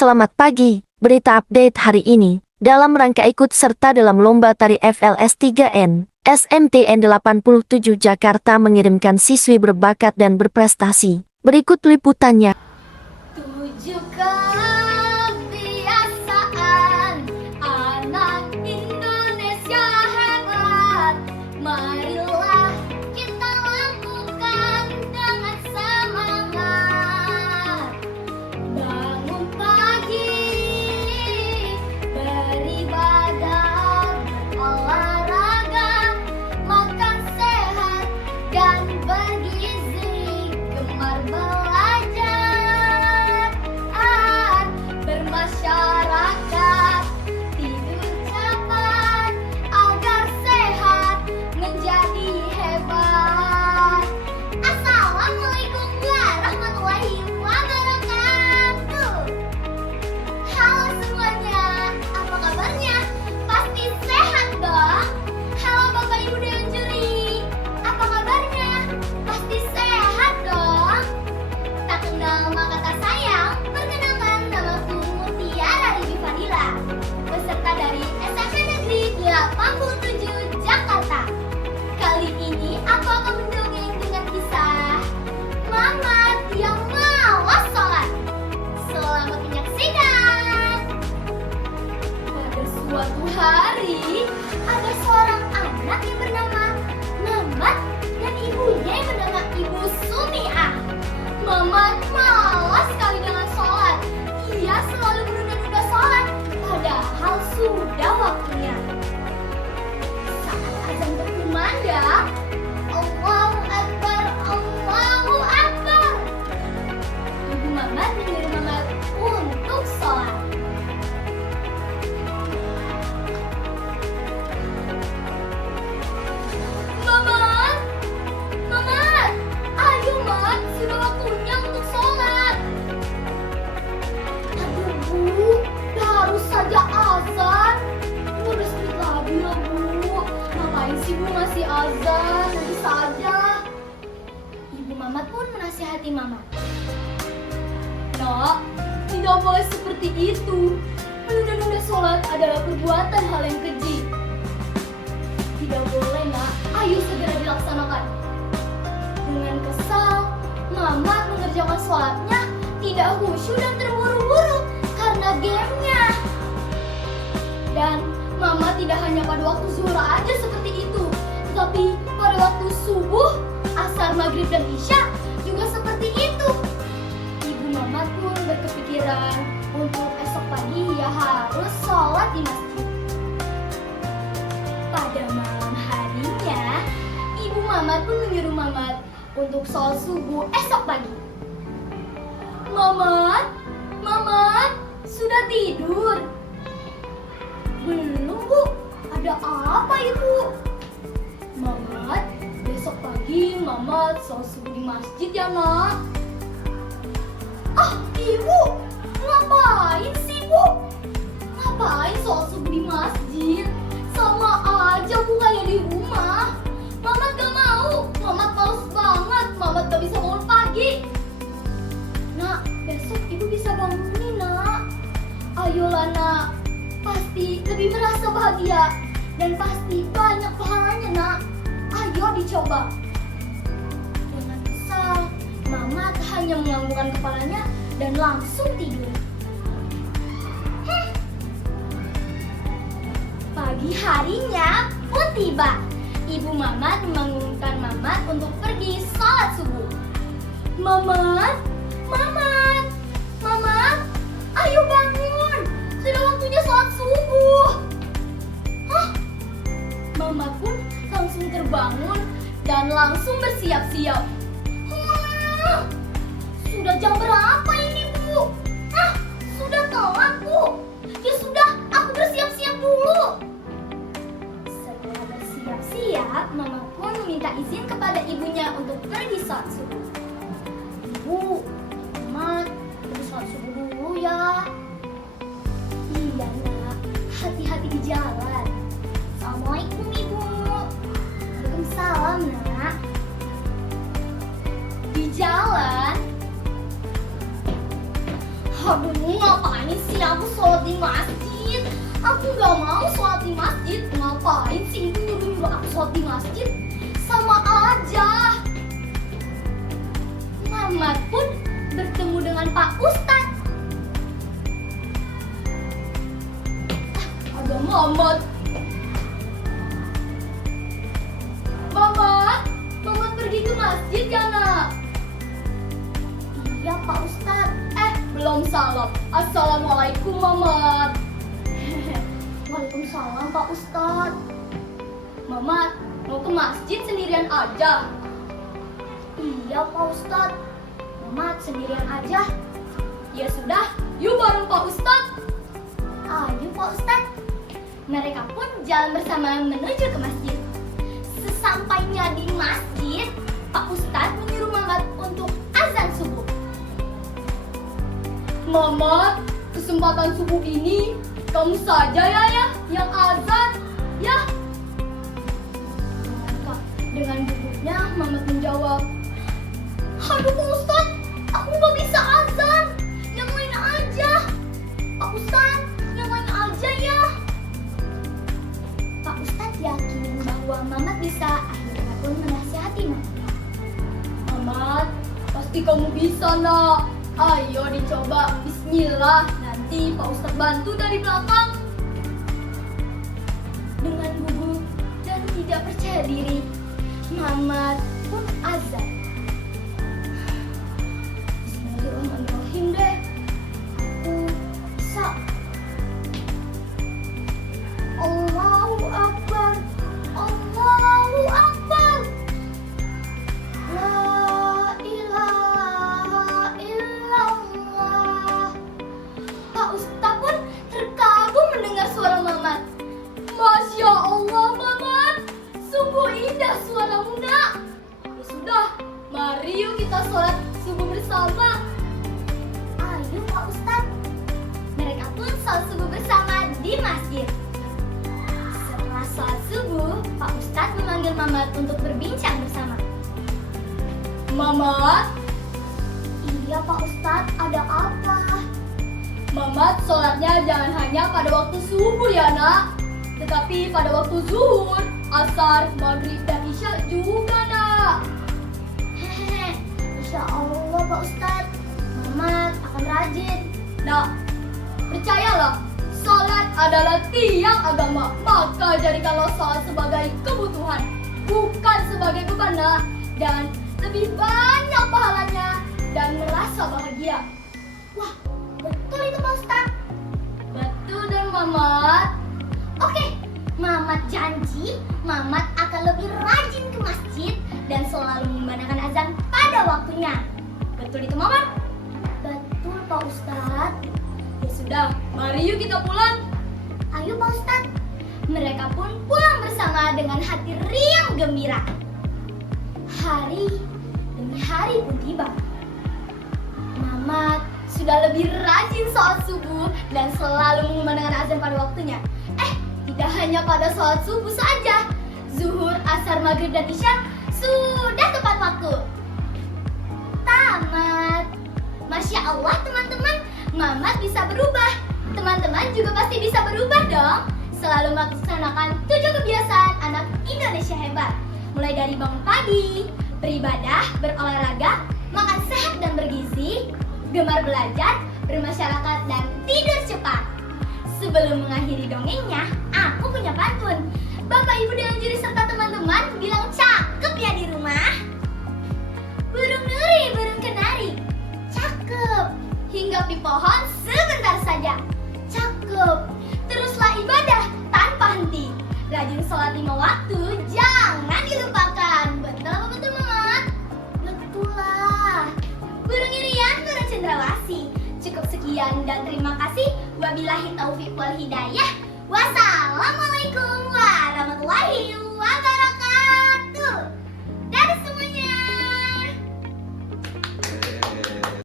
Selamat pagi, berita update hari ini. Dalam rangka ikut serta dalam lomba tari FLS 3N, SMTN 87 Jakarta mengirimkan siswi berbakat dan berprestasi. Berikut liputannya. 7 kebiasaan anak Indonesia hebat. Marilah kita lakukan dengan semangat. Bangun pagi, beribadah, olahraga, makan sehat dan bergizi, gemar belajar, bermasyarakat, tidur cepat, agar sehat menjadi hebat. Assalamualaikum warahmatullahi wabarakatuh. Halo semuanya, apa kabarnya? Pasti sehat dong. Halo Bapak Ibu dan juri, apa kabarnya? Pasti sehat dong. Tak kenal maka tak sayang. Perkenalkan, namaku Mutiara Ribi Fadila, peserta dari SMP Negeri 87 Jakarta. Kali ini aku akan mendongeng dengan kisah Mamat yang malas sholat. Selamat menyaksikan. Pada suatu hari, ada seorang anak yang bernama Mamat dan ibunya yang bernama Ibu Sumiah. Mamat malas sekali dengan sholat. Ia selalu menunda-nunda sholat, padahal sudah waktunya. Saat azan berkumandang, Allahu Akbar, Allahu Akbar. Ibu Mamat menyuruh Mamat untuk sholat. Mamat, Mamat, ayo Mat, sudah waktunya untuk sholat. Aduh Bu, baru saja azan. Udah sedikit lagi loh Bu. Ngapain sih Bu masih azan? Nanti saja. Ibu Mamat pun menasihati Mamat. Nak, tidak boleh seperti itu. Menunda-nunda sholat adalah perbuatan hal yang keji. Tidak boleh nak, ayo segera dilaksanakan. Dengan kesal, Mamat mengerjakan sholatnya tidak khusyuk dan terburu-buru karena gamenya. Dan Mamat tidak hanya pada waktu zuhur aja seperti itu, tetapi pada waktu subuh, asar, maghrib, dan isya juga seperti itu. Ibu Mamat pun berkepikiran untuk esok pagi ia harus sholat di masjid. Pada malam harinya, Ibu Mamat pun menyuruh Mamat untuk sholat subuh esok pagi. Mamat, Mamat, sudah tidur? Belum Bu, ada apa Ibu? Mamat, besok pagi Mamat sholat subuh di masjid ya nak. Ah Ibu, ngapain sih Bu? Ngapain sholat subuh di masjid? Sama aja Bu kayak di rumah. Mamat gak mau, Mamat males banget, Mamat gak bisa bangun pagi. Nak, besok Ibu bisa bangunin nak. Ayolah nak, pasti lebih merasa bahagia dan pasti banyak pahalanya nak. Ayo dicoba. Dengan kesal, Mamat hanya menganggukkan kepalanya dan langsung tidur. Pagi harinya pun tiba. Ibu Mamat membangunkan Mamat untuk pergi sholat subuh. Mamat, Mamat, Mamat, ayo bangun. Sudah waktunya sholat subuh. Hah? Mamat pun langsung terbangun dan langsung bersiap-siap. Sudah jam berapa ini Bu? Sudah telat Bu. Ya sudah, aku bersiap-siap dulu. Setelah bersiap-siap, Mama pun meminta izin kepada ibunya untuk pergi sholat subuh. Ibu, Mamat, pergi sholat subuh dulu ya. Iya nak, hati-hati di jalan. Assalamualaikum Ibu. Waalaikumsalam nak. Di jalan, Aduh, ngapain sih aku sholat di masjid? Aku gak mau sholat di masjid. Ngapain sih ibu nyuruh aku sholat di masjid? Sama aja. Mamat pun bertemu dengan Pak Ustadz. Ada Mamat. Mamat pergi ke masjid ya nak? Iya Pak Ustadz. Belum salam. Assalamualaikum Mamat. Waalaikumsalam Pak Ustadz. Mamat mau ke masjid sendirian aja? Iya Pak Ustadz. Mamat sendirian aja. Ya sudah, yuk bareng Pak Ustadz. Ayo Pak Ustadz. Mereka pun jalan bersama menuju ke masjid. Sesampainya di masjid, Pak Ustadz menyuruh Mamat untuk azan subuh. Mamat, kesempatan subuh ini kamu saja ya yang azan ya. Dengan gugupnya Mamat menjawab, aduh Pak Ustadz, aku gak bisa azan. Yang lain aja. Pak Ustadz, yang lain aja ya. Pak Ustadz yakin bahwa Mamat bisa. Akhirnya pun menasihati Mamat. Mamat, pasti kamu bisa nak. Ayo dicoba. Bismillah. Nanti Pak Ustadz bantu dari belakang. Dengan gugup dan tidak percaya diri, Mamat pun azan. Bismillahirrahmanirrahim deh. Aku bisa. Allahu Akbar. Allahu Akbar. La ilaha illallah. Pak Ustadz pun terkagum mendengar suara Mamat. Masya Allah Mamat, sungguh indah suaramu nak. Ya sudah, mari yuk kita sholat subuh bersama. Ayo Pak Ustadz. Mereka pun sholat subuh bersama di masjid. Setelah sholat subuh, Pak Ustadz memanggil Mamat untuk berbincang bersama. Mamat. Iya Pak Ustadz, ada apa? Mamat sholatnya jangan hanya pada waktu subuh ya nak, tetapi pada waktu zuhur, asar, maghrib, dan isya juga nak. Hehehe, Insya Allah Pak Ustadz, Mamat akan rajin. Nah, percayalah, sholat adalah tiang agama. Maka jadikanlah sholat sebagai kebutuhan, bukan sebagai beban nak. Dan lebih banyak pahalanya dan merasa bahagia. Wah, betul itu Pak Ustadz. Betul dan Mamat. Oke, Mamat janji Mamat akan lebih rajin ke masjid dan selalu memandangkan azan pada waktunya. Betul itu Mamat? Betul Pak Ustadz. Ya sudah, mari yuk kita pulang. Ayo Pak Ustadz. Mereka pun pulang bersama dengan hati riang gembira. Hari demi hari pun tiba. Mamat sudah lebih rajin sholat subuh dan selalu mengumandangkan azan pada waktunya. Tidak hanya pada sholat subuh saja, zuhur, asar, maghrib, dan isya sudah tepat waktu. Tamat. Masya Allah teman-teman, Mamat bisa berubah. Teman-teman juga pasti bisa berubah dong. Selalu melaksanakan 7 kebiasaan anak Indonesia hebat. Mulai dari bangun pagi, beribadah, berolahraga, makan sehat dan bergizi, gemar belajar, bermasyarakat, dan tidur cepat. Sebelum mengakhiri dongengnya, aku punya pantun. Bapak, Ibu, dan juri serta teman-teman bilang cakep ya di rumah. Burung nuri, burung kenari, cakep. Hinggap di pohon sebentar saja, cakep. Teruslah ibadah tanpa henti. Rajin sholat 5 waktu, jangan dilupakan. Betul apa betul Mamat? Betul lah. Burung irian, burung cendrawasih. Cukup sekian dan terima kasih. Wabillahi taufiq wal hidayah. Wassalamualaikum.